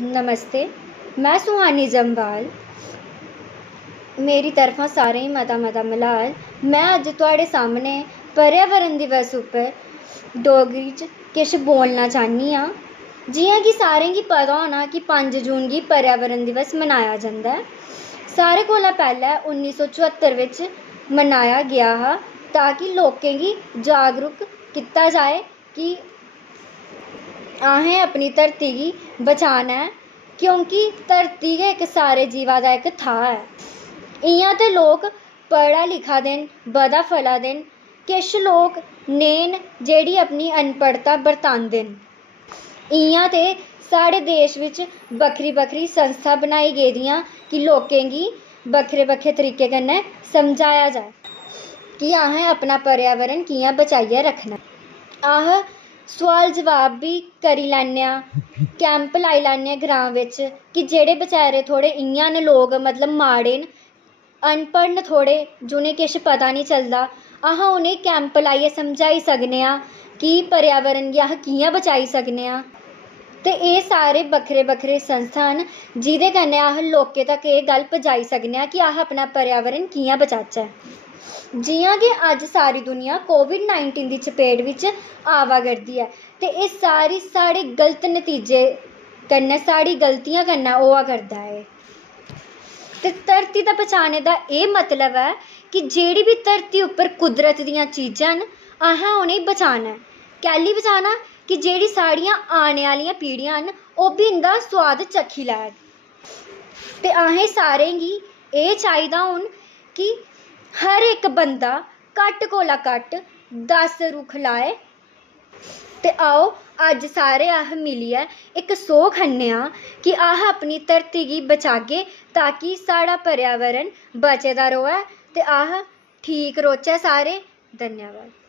नमस्ते, मैं सुहानी जम्वाल। मेरी तरफा सारें गी मता मता मलाल। मैं अज्ज तुहाड़े सामने पर्यावरण दिवस उप्पर डोगरी च किश बोलना चाह्न्नी आं। जि'यां कि सारें गी पता होना कि 5 जून गी पर्यावरण दिवस मनाया जंदा ऐ। सारें कोला पैह्लें 1974 बिच मनाया गेआ हा ताकि लोकें गी जागरूक कीता जाए कि असें अपनी धरती गी बचाना ऐ, क्योंकि धरती गै इक सारे जीवा दा इक थाह् ऐ। इ'यां ते लोक पढ़ा लिखा दे न, बधा फला दे न, किश लोक नेह् न जेह्ड़ी अपनी अनपढ़ता बरतांदे न। इ'यां ते साढ़े देश बिच बक्खरी बक्खरी संस्था बनाई गेदियां कि लोकें गी बक्खरे बक्खरे तरीके कन्नै समझाया जाए कि असें अपना पर्यावरण कि'यां बचाइयै रक्खना ऐ। अस सोआल जवाब बी करी लैन्ने आं, कैंप लाई लैन्ने आं ग्रांऽ बिच कि जेह्ड़े बेचारे थोह्ड़े इ'यां न लोक, मतलब माड़े न, अनपढ़ न थोह्ड़े, जि'नें गी किश पता निं चलदा, अस उ'नें गी कैंप लाइयै समझाई सकने आं कि पर्यावरण गी अस कि'यां बचाई सकने आं। ते एह् सारे बक्खरे बक्खरे संस्था न जेह्दे कन्नै अस लोकें तक एह् गल्ल पजाई सकने आं कि अस अपना पर्यावरण कि'यां बचाचै। जि'यां कि अज्ज सारी दुनिया कोविड-19 दी चपेट बिच आवा करदी ऐ ते एह् सारी साढ़े गलत नतीजे कन्नै, साढ़ी गलतियां कन्नै होआ करदा ऐ। ते धरती दा बचाने दा एह् मतलब ऐ कि जेह्ड़ी बी धरती उप्पर कुदरत दियां चीजां न, असें उ'नें गी बचाना ऐ। कैह्ली बचाना? कि जेह्ड़ी साढ़ियां आने आह्लियां पीढ़ियां न ओह् बी इं'दा सोआद चक्खी लैन। ते असें सारें गी एह् चाहिदा हून कि हर इक बंदा घट्ट कोला घट्ट 10 रुक्ख लाए। ते आओ अज्ज सारे अस मिलियै इक सोह् खन्ने आं कि अस अपनी धरती गी बचागे ताकि साढ़ा पर्यावरण बचे दा र'वै ते अस ठीक रौह्चै सारे। धन्यवाद।